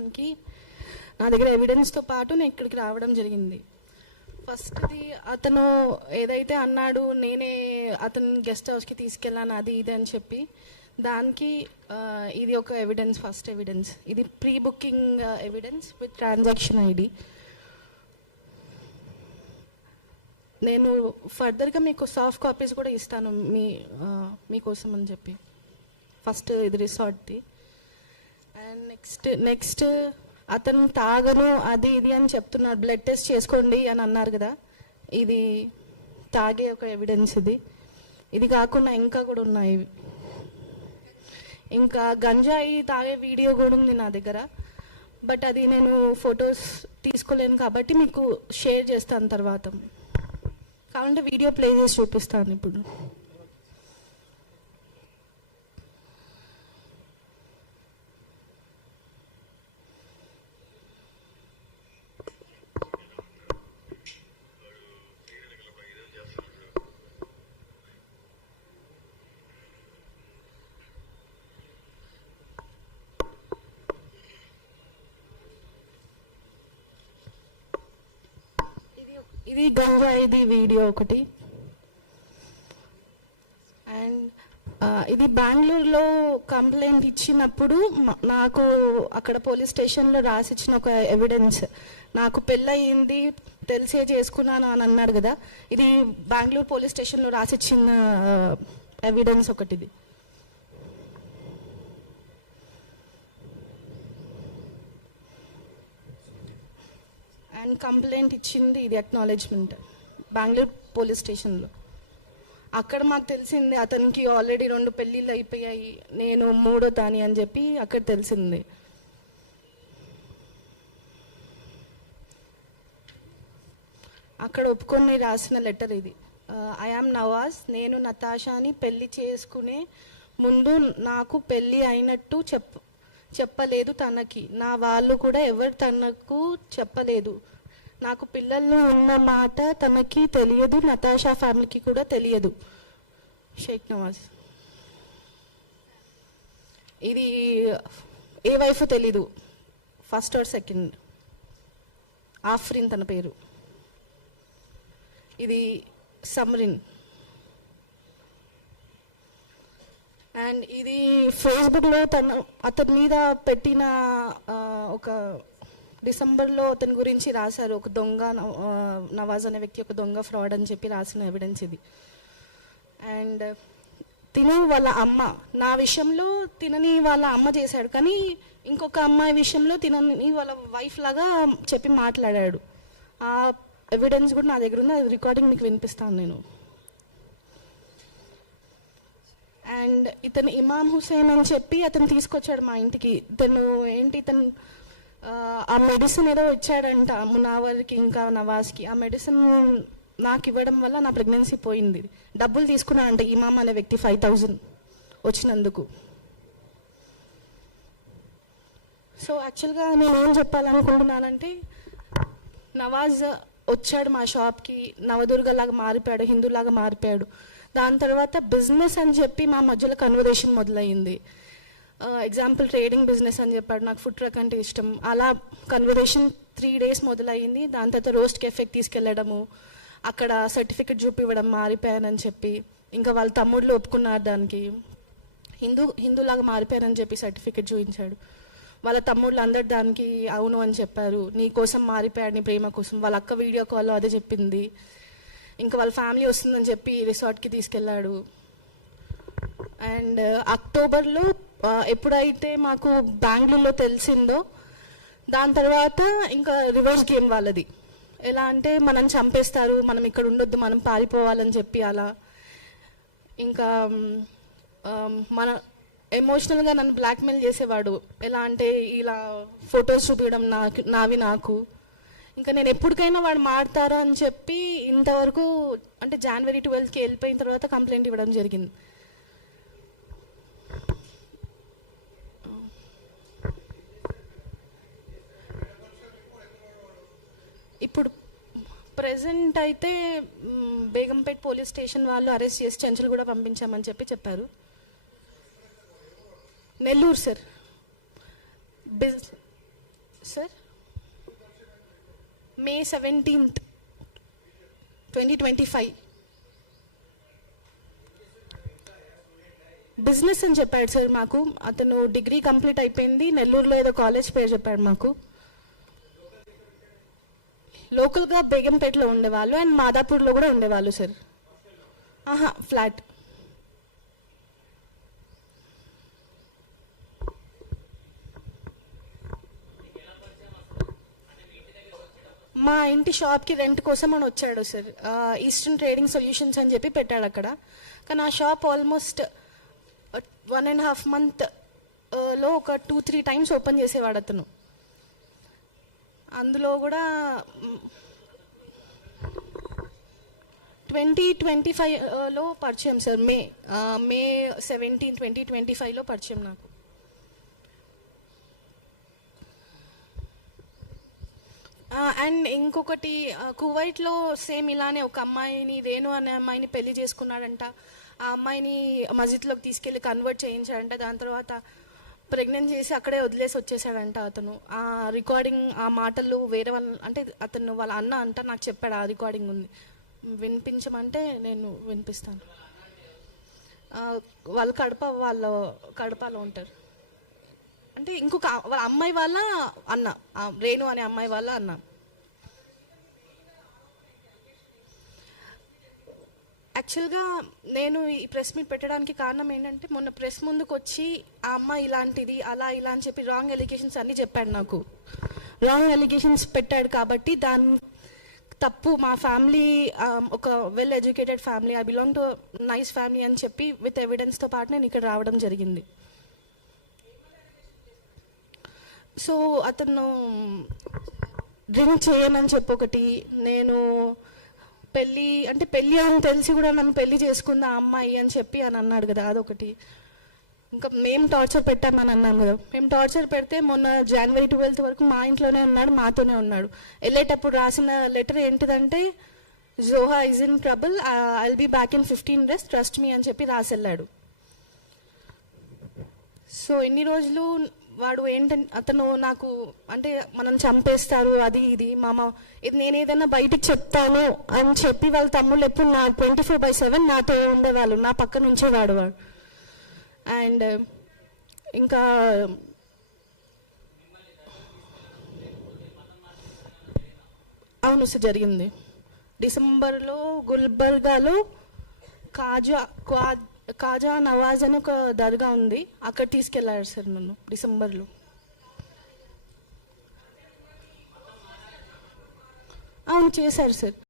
చేయడానికి నా దగ్గర ఎవిడెన్స్తో పాటు నేను ఇక్కడికి రావడం జరిగింది. ఫస్ట్ది అతను ఏదైతే అన్నాడు నేనే అతను గెస్ట్ హౌస్కి తీసుకెళ్ళాను అది ఇది అని చెప్పి, దానికి ఇది ఒక ఎవిడెన్స్, ఫస్ట్ ఎవిడెన్స్. ఇది pre booking evidence with transaction ID. నేను ఫర్దర్గా మీకు సాఫ్ట్ కాపీస్ కూడా ఇస్తాను మీకోసం అని చెప్పి. ఫస్ట్ ఇది రిసార్ట్ది. అండ్ నెక్స్ట్ అతను తాగను అది ఇది అని చెప్తున్నాడు. బ్లడ్ టెస్ట్ చేసుకోండి అని అన్నారు కదా, ఇది తాగే ఒక ఎవిడెన్స్. ఇది కాకుండా ఇంకా కూడా ఉన్నాయి. ఇంకా గంజాయి తాగే వీడియో కూడా ఉంది నా దగ్గర, బట్ అది నేను ఫొటోస్ తీసుకోలేను కాబట్టి మీకు షేర్ చేస్తాను తర్వాత. కావాలంటే వీడియో ప్లే చేసి చూపిస్తాను ఇప్పుడు. ఇది గంజాయిది వీడియో ఒకటి. అండ్ ఇది బెంగళూరులో కంప్లైంట్ ఇచ్చినప్పుడు నాకు అక్కడ పోలీస్ స్టేషన్లో రాసిచ్చిన ఒక ఎవిడెన్స్. నాకు పెళ్ళయింది తెలిసే చేసుకున్నాను అని అన్నాడు కదా, ఇది బెంగళూరు పోలీస్ స్టేషన్లో రాసిచ్చిన ఎవిడెన్స్ ఒకటిది. అండ్ కంప్లైంట్ ఇచ్చింది ఇది అక్నాలెడ్జ్మెంట్ బెంగళూరు పోలీస్ స్టేషన్లో. అక్కడ మాకు తెలిసింది అతనికి ఆల్రెడీ 2 పెళ్ళిళ్ళు అయిపోయాయి, నేను 3వ దాని అని చెప్పి అక్కడ తెలిసింది. అక్కడ ఒప్పుకొని రాసిన లెటర్ ఇది. ఐ యామ్ నవాజ్, నేను నతాషాని పెళ్లి చేసుకునే ముందు నాకు పెళ్ళి అయినట్టు చెప్పలేదు తనకి, నా వాళ్ళు కూడా ఎవరు తనకు చెప్పలేదు. నాకు పిల్లలు ఉన్న మాట తనకి తెలియదు, నతాషా ఫ్యామిలీకి కూడా తెలియదు. షేక్ నవాజ్. ఇది ఏ వైఫ్ తెలీదు, ఫస్ట్ ఆర్ సెకండ్. ఆఫ్రిన్ తన పేరు. ఇది సమ్రిన్. అండ్ ఇది ఫేస్బుక్లో అతని మీద పెట్టిన ఒక డిసెంబర్లో అతని గురించి రాశారు. ఒక దొంగ నవాజ్ అనే వ్యక్తి ఒక దొంగ ఫ్రాడ్ అని చెప్పి రాసిన ఎవిడెన్స్ ఇది. అండ్ తిను వాళ్ళ అమ్మ, నా విషయంలో తినని వాళ్ళ అమ్మ చేశాడు, కానీ ఇంకొక అమ్మాయి విషయంలో తినని వాళ్ళ వైఫ్ లాగా చెప్పి మాట్లాడాడు. ఆ ఎవిడెన్స్ కూడా నా దగ్గర ఉంది, అది రికార్డింగ్ మీకు వినిపిస్తాను నేను. అండ్ ఇతను ఇమాం హుసేన్ అని చెప్పి అతను తీసుకొచ్చాడు మా ఇంటికి. ఇతను ఆ మెడిసిన్ ఏదో ఇచ్చాడంట మునావర్కి ఇంకా నవాజ్కి. ఆ మెడిసిన్ నాకు ఇవ్వడం వల్ల నా ప్రెగ్నెన్సీ పోయింది. డబ్బులు తీసుకున్నానంట ఇమాం అనే వ్యక్తి 5000 వచ్చినందుకు. సో యాక్చువల్గా నేను ఏం చెప్పాలనుకుంటున్నానంటే, నవాజ్ వచ్చాడు మా షాప్కి, నవదుర్గలాగా మారిపోయాడు, హిందూలాగా మారిపోయాడు. దాని తర్వాత బిజినెస్ అని చెప్పి మా మధ్యలో కన్వర్జేషన్ మొదలయ్యింది. ఎగ్జాంపుల్ ట్రేడింగ్ బిజినెస్ అని చెప్పాడు, నాకు ఫుడ్ ట్రక్ అంటే ఇష్టం. అలా కన్వర్జేషన్ 3 days మొదలయ్యింది. దాని తర్వాత రోస్ట్ కెఫేకి తీసుకెళ్ళడము, అక్కడ సర్టిఫికెట్ చూపివ్వడం మారిపోయానని చెప్పి. ఇంకా వాళ్ళ తమ్ముళ్ళు ఒప్పుకున్నారు దానికి. హిందూలాగా మారిపోయానని చెప్పి సర్టిఫికెట్ చూపించాడు. వాళ్ళ తమ్ముళ్ళు అందరు దానికి అవును అని చెప్పారు. నీ కోసం మారిపోయాడు, నీ ప్రేమ కోసం. వాళ్ళ అక్క వీడియో కాల్లో అదే చెప్పింది. ఇంకా వాళ్ళ ఫ్యామిలీ వస్తుందని చెప్పి రిసార్ట్కి తీసుకెళ్ళాడు. అండ్ అక్టోబర్లో ఎప్పుడైతే మాకు బెంగళూరులో తెలిసిందో, దాని తర్వాత ఇంకా రివర్స్ గేమ్ వాళ్ళది. ఎలా అంటే మనం చంపేస్తారు, మనం ఇక్కడ ఉండొద్దు, మనం పారిపోవాలని చెప్పి అలా. ఇంకా మన ఎమోషనల్గా నన్ను బ్లాక్మెయిల్ చేసేవాడు. ఎలా అంటే ఇలా ఫొటోస్ చూపించడం నాకు. ఇంకా నేను ఎప్పటికైనా వాడు మారుతారు అని చెప్పి ఇంతవరకు అంటే January 12th వెళ్ళిపోయిన తర్వాత కంప్లైంట్ ఇవ్వడం జరిగింది. ఇప్పుడు ప్రెజెంట్ అయితే బేగంపేట్ పోలీస్ స్టేషన్ వాళ్ళు అరెస్ట్ చేసి చెంచల్ కూడా పంపించామని చెప్పారు. Nellore sir. Sir May 17th, 2025. Business అని చెప్పాడు సార్ మాకు. అతను డిగ్రీ కంప్లీట్ అయిపోయింది, నెల్లూరులో ఏదో కాలేజ్ పేరు చెప్పాడు మాకు. లోకల్గా బేగంపేటలో ఉండేవాళ్ళు అండ్ మాదాపూర్లో కూడా ఉండేవాళ్ళు సార్. ఫ్లాట్. మా ఇంటి షాప్కి రెంట్ కోసం అని వచ్చాడు సార్. ఈస్టర్న్ ట్రేడింగ్ సొల్యూషన్స్ అని చెప్పి పెట్టాడు అక్కడ. కానీ ఆ షాప్ ఆల్మోస్ట్ 1.5 month లో ఒక 2-3 times ఓపెన్ చేసేవాడు అతను. అందులో కూడా 2025లో పరిచయం సార్. మే 17, 2025లో పరిచయం నాకు. అండ్ ఇంకొకటి, కువైట్లో సేమ్ ఇలానే ఒక అమ్మాయిని, రేణు అనే అమ్మాయిని పెళ్లి చేసుకున్నాడంట. ఆ అమ్మాయిని మస్జిద్లోకి తీసుకెళ్ళి కన్వర్ట్ చేయించాడంట. దాని తర్వాత ప్రెగ్నెంట్ చేసి అక్కడే వదిలేసి వచ్చేసాడంట అతను. ఆ రికార్డింగ్, ఆ మాటలు వేరే వాళ్ళ, అంటే అతను వాళ్ళ అన్న అంట నాకు చెప్పాడు. ఆ రికార్డింగ్ ఉంది, వినిపించమంటే నేను వినిపిస్తాను. వాళ్ళ కడపలో ఉంటారు. అంటే ఇంకొక వాళ్ళ అమ్మాయి వాళ్ళ అన్న, రేణు అనే అమ్మాయి వాళ్ళ అన్న. యాక్చువల్గా నేను ఈ ప్రెస్ మీట్ పెట్టడానికి కారణం ఏంటంటే, మొన్న ప్రెస్ ముందుకు వచ్చి ఆ అమ్మాయి ఇలాంటిది అలా ఇలా అని చెప్పి రాంగ్ ఎలిగేషన్స్ అన్నీ చెప్పాడు నాకు. రాంగ్ ఎలిగేషన్స్ పెట్టాడు కాబట్టి దాని తప్పు. మా ఫ్యామిలీ ఒక well educated family, I belong to nice family అని చెప్పి విత్ ఎవిడెన్స్తో పాటు నేను ఇక్కడ రావడం జరిగింది. సో అతను డ్రింక్ చేయనని చెప్పి ఒకటి, నేను పెళ్ళి అని తెలిసి కూడా నన్ను పెళ్లి చేసుకుంది ఆ అమ్మాయి అని చెప్పి అని అన్నాడు కదా, అదొకటి. ఇంకా మేము టార్చర్ పెట్టామని అన్నాను కదా. మేము టార్చర్ పెడితే మొన్న January 12th వరకు మా ఇంట్లోనే ఉన్నాడు, మాతోనే ఉన్నాడు. వెళ్ళేటప్పుడు రాసిన లెటర్ ఏంటిదంటే, Joha is in trouble, I will be back in 15 days, trust me అని చెప్పి రాసి వెళ్ళాడు. సో ఎన్ని రోజులు వాడు అతను నాకు అంటే మనం చంపేస్తారు అది ఇది మామ, ఇది నేను ఏదైనా బయటికి చెప్తాను అని చెప్పి వాళ్ళ తమ్ముళ్ళు ఎప్పుడు నా 24/7 నాతో ఉండేవాళ్ళు, నా పక్క నుంచే వాడు. అండ్ ఇంకా అవును సార్, జరిగింది. డిసెంబర్లో గుల్బర్గాలో కాజా నవాజ్ అని ఒక దర్గా ఉంది, అక్కడ తీసుకెళ్లారు సార్ నన్ను డిసెంబర్లో. అవును చేశారు సార్.